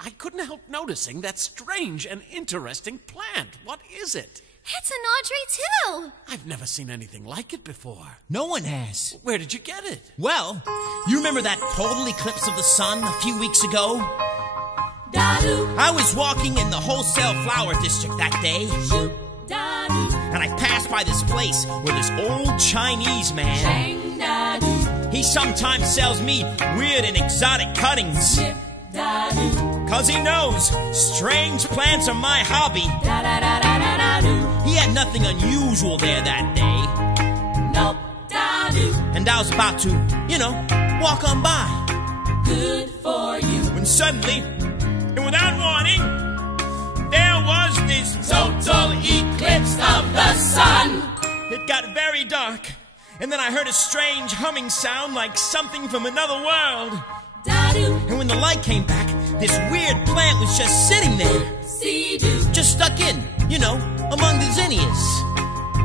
I couldn't help noticing that strange and interesting plant. What is it? It's an Audrey, too. I've never seen anything like it before. No one has. Where did you get it? Well, you remember that total eclipse of the sun a few weeks ago? I was walking in the wholesale flower district that day. And I passed by this place where this old Chinese man, he sometimes sells me weird and exotic cuttings. 'Cause he knows strange plants are my hobby. He had nothing unusual there that day. And I was about to, walk on by. Good for you. When suddenly, and without warning, there was this Total eclipse of the sun. It got very dark, and then I heard a strange humming sound like something from another world. And when the light came back, this weird plant was just sitting there. Just stuck in, among the zinnias.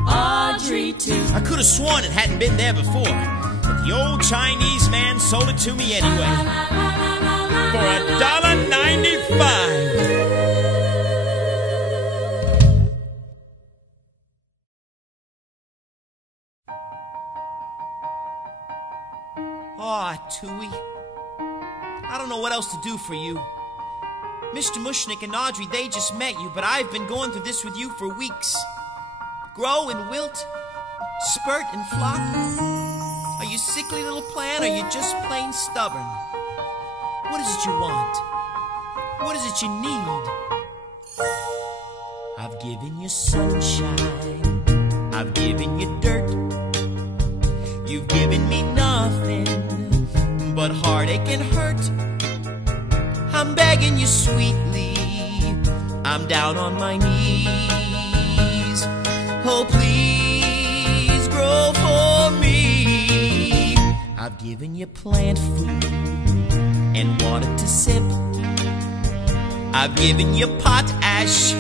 Audrey, too. I could have sworn it hadn't been there before, but the old Chinese man sold it to me anyway. For $1.95. Aw, Tui. I don't know what else to do for you. Mr. Mushnick and Audrey, they just met you, but I've been going through this with you for weeks. Grow and wilt, spurt and flop. Are you sickly little plant, or are you just plain stubborn? What is it you want? What is it you need? I've given you sunshine, I've given you dirt. You've given me nothing but heartache and hurt. I'm begging you sweetly, I'm down on my knees. Oh, please grow for me. I've given you plant food and water to sip. I've given you potash,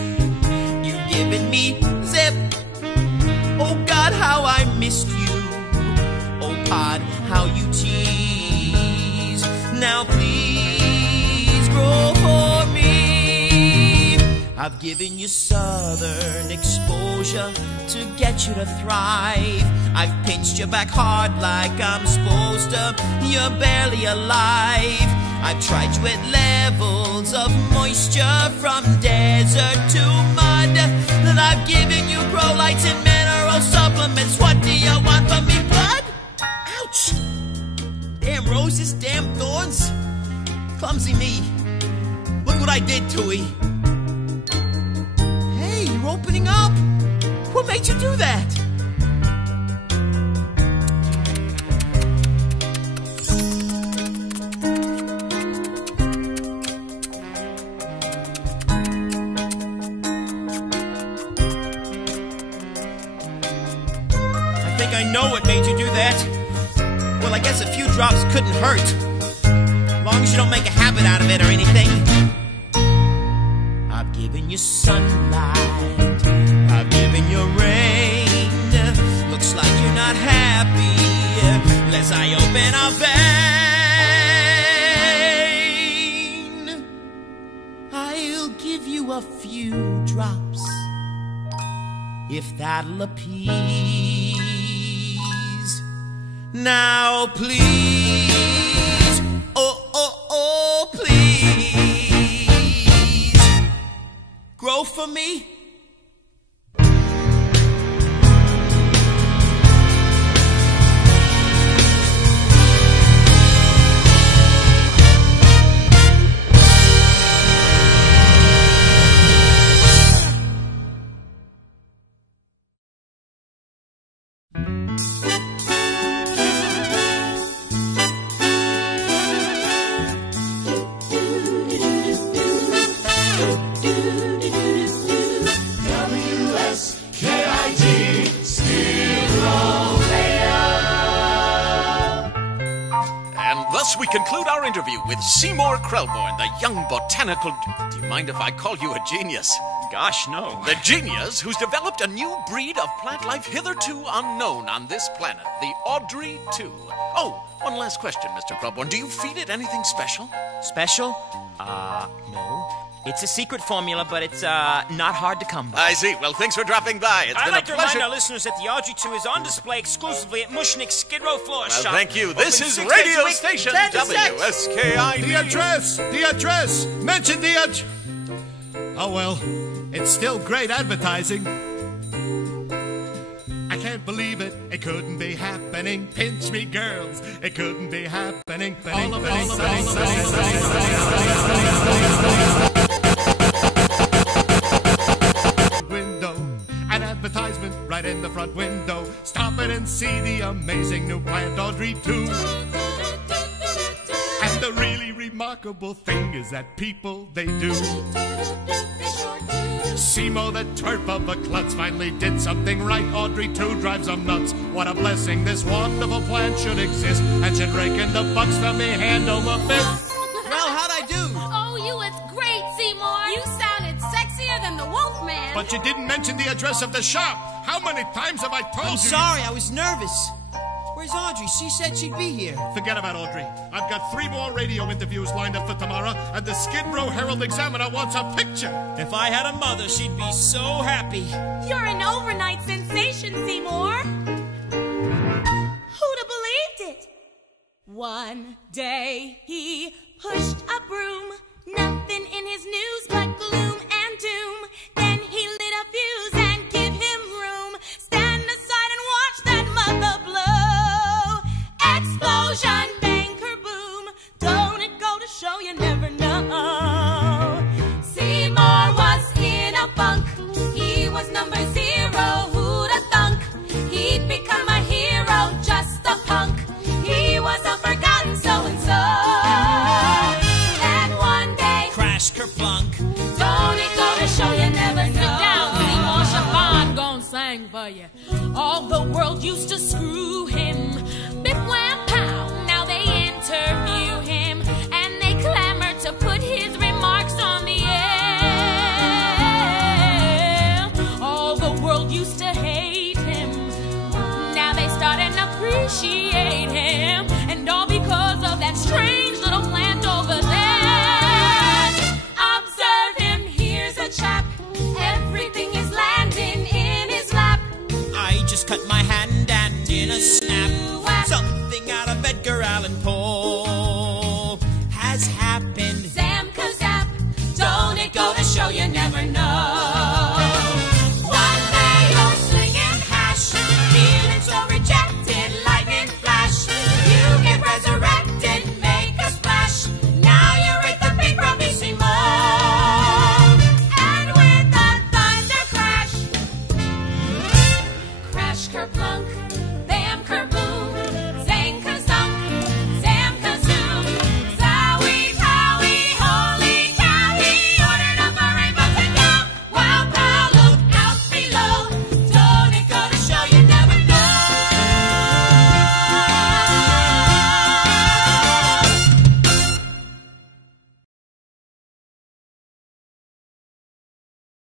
you've given me zip. Oh God, how I missed you. Oh Pod, how you tease. Now please grow for me. I've given you southern exposure to get you to thrive. I've pinched you back hard like I'm supposed to. You're barely alive. I've tried you at levels of moisture from desert to mud. And I've given you prolites and mineral supplements. What do you want from me, blood? Ouch! Damn roses, damn thorns. Clumsy me. Look what I did, Tui. Hey, you're opening up. What made you do that? I think I know what made you do that. Well, I guess a few drops couldn't hurt. As long as you don't make a habit out of it or anything. I've given you sunlight, I've given you rain. Looks like you're not happy unless I open a vein. I'll give you a few drops if that'll appease. Now please, oh, please, grow for me. Thus we conclude our interview with Seymour Krelborn, the young botanical... Do you mind if I call you a genius? Gosh, no. The genius who's developed a new breed of plant life hitherto unknown on this planet, the Audrey 2. Oh, One last question, Mr. Krelborn. Do you feed it anything special? Special? No. It's a secret formula, but it's not hard to come by. I see. Well, thanks for dropping by. It's I'd been like a to pleasure. remind our listeners that the Audrey 2 is on display exclusively at Mushnick's Skid Row Floor Shop. Thank you. This Open is 6 days radio a week, station 10 to 6. WSKID. The address! Mention the address! Oh well, it's still great advertising. I can't believe it, it couldn't be happening. Pinch me, girls, it couldn't be happening. Window, an advertisement right in the front window. Stop it and see the amazing new plant Audrey 2. And the really remarkable thing is that people, they do. Simo, the twerp of the klutz, finally did something right. Audrey 2 drives them nuts. What a blessing, this wonderful plant should exist and should rake in the bucks from me hand over fist. Well, how'd I do? Oh, you was great, Seymour. You sounded sexier than the Wolfman. But you didn't mention the address of the shop. How many times have I told you? I'm sorry, I was nervous. Where's Audrey? She said she'd be here. Forget about Audrey. I've got 3 more radio interviews lined up for tomorrow, and the Skid Row Herald-Examiner wants a picture. If I had a mother, she'd be so happy. You're an overnight sensation, Seymour. Who'd have believed it? One day he pushed a broom, nothing in his news but gloom and doom. Then he lit a fuse and give him room. Stand aside and watch that mother blow. Explosion, bang, kerboom. Don't it go to show you never know? Seymour was in a funk. He was number 0. Who'd have thunk? He'd become a hero, just a punk. He was a forgotten so-and-so. And one day, Crash kerplunk. don't it go to show you never know? Sit down, Seymour Chabon gon' sing for you. All the world used to screw him. Biff wham pow, now they interview him. And they clamor to put his remarks on the air. All the world used to hate him. Now they start and appreciate him. And all because of that strange little plant over there. Observe him, here's a chap. Everything is landing in his lap. I just cut my hand and in a snap, something out of Edgar Allan Poe